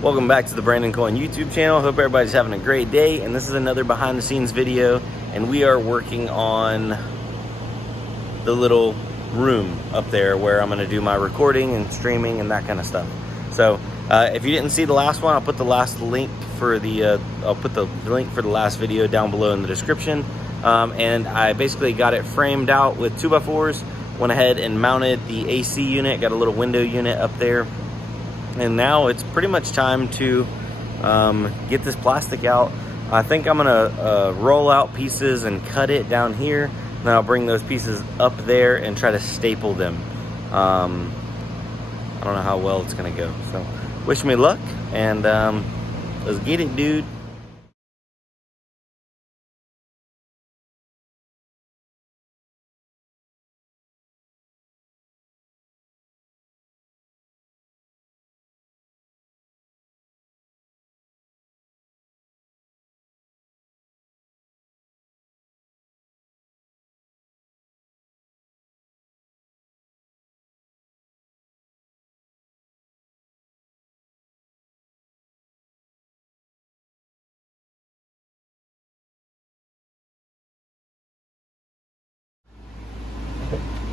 Welcome back to the Brandon Cohen YouTube channel. Hope everybody's having a great day, and this is another behind the scenes video, and we are working on the little room up there where I'm going to do my recording and streaming and that kind of stuff. So if you didn't see the last one, I'll put the link for the last video down below in the description. And I basically got it framed out with 2x4s, went ahead and mounted the AC unit, got a little window unit up there. And now it's pretty much time to get this plastic out. I think I'm gonna roll out pieces and cut it down here. Then I'll bring those pieces up there and try to staple them. I don't know how well it's gonna go. So wish me luck, and let's get it, dude.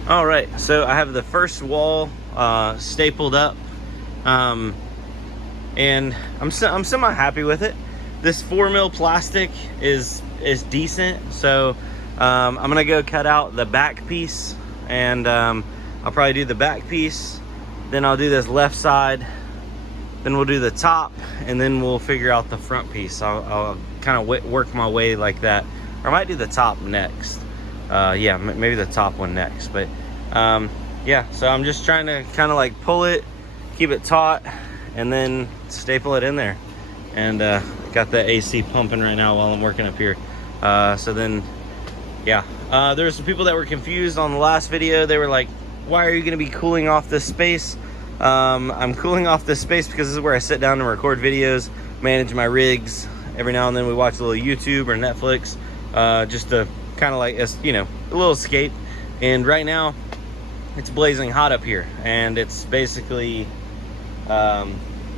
All right, so I have the first wall stapled up, and I'm semi happy with it. This 4mm plastic is decent, so I'm gonna go cut out the back piece, and I'll probably do the back piece, then I'll do this left side, then we'll do the top, and then we'll figure out the front piece. I'll kind of work my way like that, or I might do the top next. Yeah, maybe the top one next, but yeah, so I'm just trying to kind of like pull it, keep it taut, and then staple it in there. And got the AC pumping right now while I'm working up here. So then, yeah, there's some people that were confused on the last video. They were like, why are you gonna be cooling off this space? I'm cooling off this space because this is where I sit down and record videos, manage my rigs. Every now and then we watch a little YouTube or Netflix, just to kind of like, you know, a little escape. And right now it's blazing hot up here, and it's basically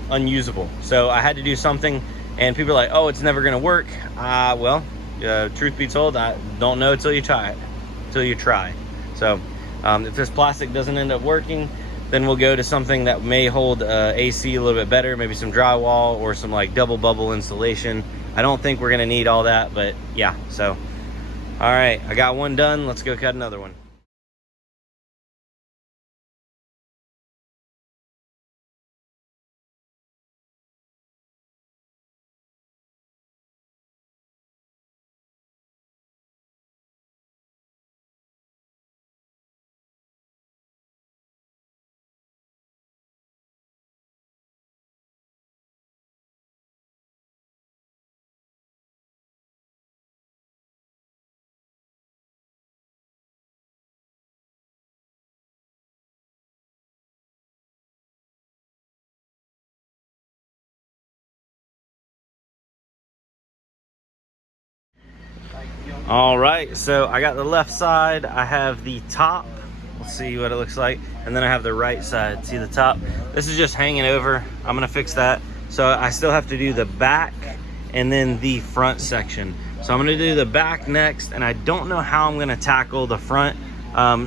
unusable. So I had to do something, and people are like, oh, it's never gonna work. Well, truth be told, I don't know until you try it. So if this plastic doesn't end up working, then we'll go to something that may hold AC a little bit better, maybe some drywall or some like double bubble insulation. I don't think we're gonna need all that, but yeah. So all right, I got one done. Let's go cut another one. All right, so I got the left side, I have the top, let's see what it looks like, and then I have the right side. See the top? This is just hanging over. I'm gonna fix that. So I still have to do the back and then the front section. So I'm gonna do the back next, and I don't know how I'm gonna tackle the front.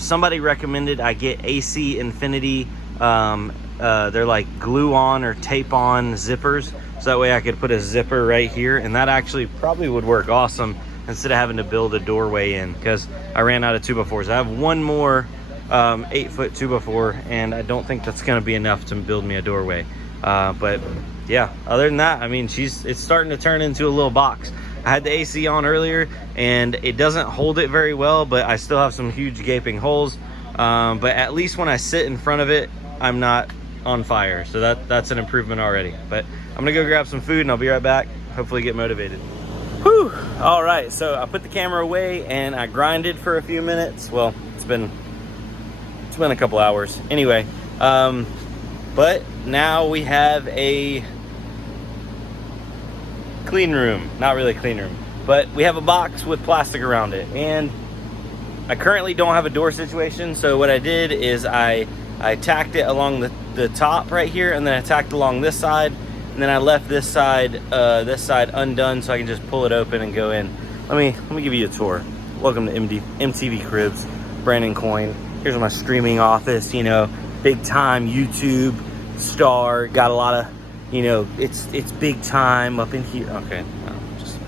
Somebody recommended I get AC Infinity, they're like glue on or tape on zippers, so that way I could put a zipper right here, and that actually probably would work awesome instead of having to build a doorway in, because I ran out of 2x4s. I have one more 8-foot 2x4, and I don't think that's gonna be enough to build me a doorway. But yeah, other than that, I mean, it's starting to turn into a little box. I had the AC on earlier, and it doesn't hold it very well, but I still have some huge gaping holes. But at least when I sit in front of it, I'm not on fire. So that's an improvement already. But I'm gonna go grab some food, and I'll be right back. Hopefully get motivated. Whew. All right, so I put the camera away and I grinded for a few minutes. Well, it's been a couple hours anyway. But now we have a clean room. Not really a clean room, but we have a box with plastic around it, and I currently don't have a door situation. So what I did is I tacked it along the top right here, and then I tacked along this side, and then I left this side undone so I can just pull it open and go in. Let me give you a tour. Welcome to MTV Cribs, Brandon Coyne. Here's my streaming office, you know, big time YouTube star. Got a lot of, you know, it's big time up in here. Okay, no, just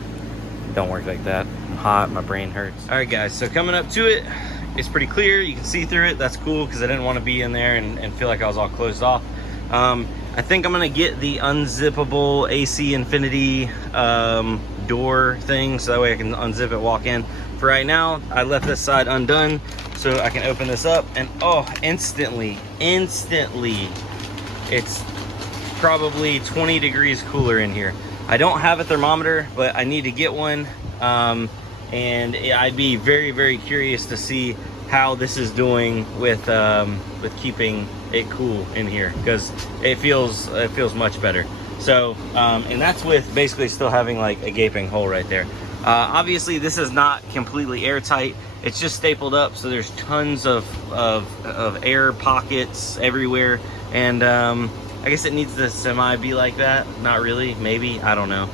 don't work like that. I'm hot, my brain hurts. All right, guys, so coming up to it, it's pretty clear. You can see through it. That's cool because I didn't want to be in there and feel like I was all closed off. I think I'm gonna get the unzippable AC Infinity door thing, so that way I can unzip it, walk in. For right now, I left this side undone so I can open this up, and oh, instantly, it's probably 20 degrees cooler in here. I don't have a thermometer, but I need to get one, and I'd be very, very curious to see how this is doing with keeping it cool in here, because it feels much better. So and that's with basically still having like a gaping hole right there. Obviously this is not completely airtight. It's just stapled up, so there's tons of air pockets everywhere, and I guess it needs to semi be like that. Not really, maybe, I don't know.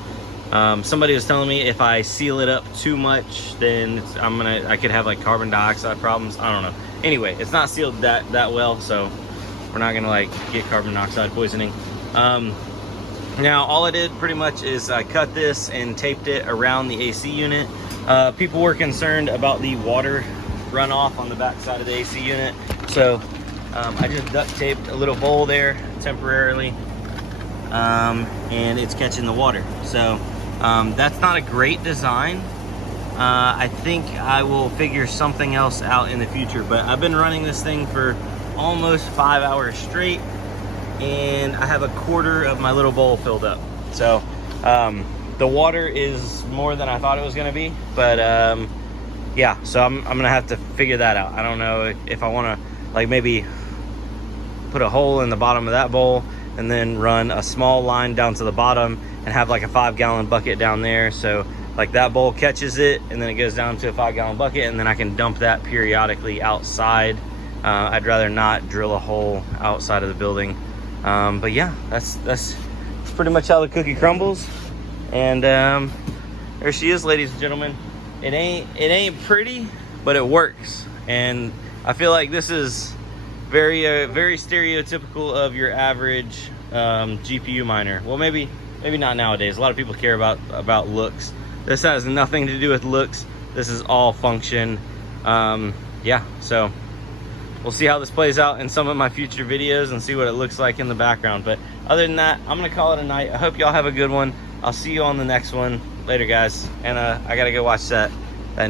Somebody was telling me if I seal it up too much, then I could have like carbon dioxide problems. I don't know. Anyway, it's not sealed that well, so we're not gonna like get carbon monoxide poisoning. Now all I did pretty much is I cut this and taped it around the AC unit. People were concerned about the water runoff on the back side of the AC unit, so I just duct taped a little bowl there temporarily, and it's catching the water. So that's not a great design. I think I will figure something else out in the future, but I've been running this thing for almost 5 hours straight, and I have a quarter of my little bowl filled up. So the water is more than I thought it was gonna be, but yeah, so I'm gonna have to figure that out. I don't know if I wanna like maybe put a hole in the bottom of that bowl and then run a small line down to the bottom and have like a 5-gallon bucket down there, so like that bowl catches it and then it goes down to a 5-gallon bucket, and then I can dump that periodically outside. I'd rather not drill a hole outside of the building. But yeah, that's pretty much how the cookie crumbles. And there she is, ladies and gentlemen. It ain't pretty, but it works. And I feel like this is very stereotypical of your average GPU miner. Well, maybe not nowadays. A lot of people care about looks. This has nothing to do with looks. This is all function. Yeah, so we'll see how this plays out in some of my future videos and see what it looks like in the background. But other than that, I'm gonna call it a night. I hope y'all have a good one. I'll see you on the next one. Later, guys. And I gotta go watch that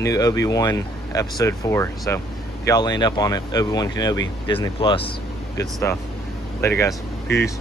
new Obi-Wan episode 4. So if y'all land up on it, Obi-Wan Kenobi, Disney Plus, good stuff. Later, guys. Peace.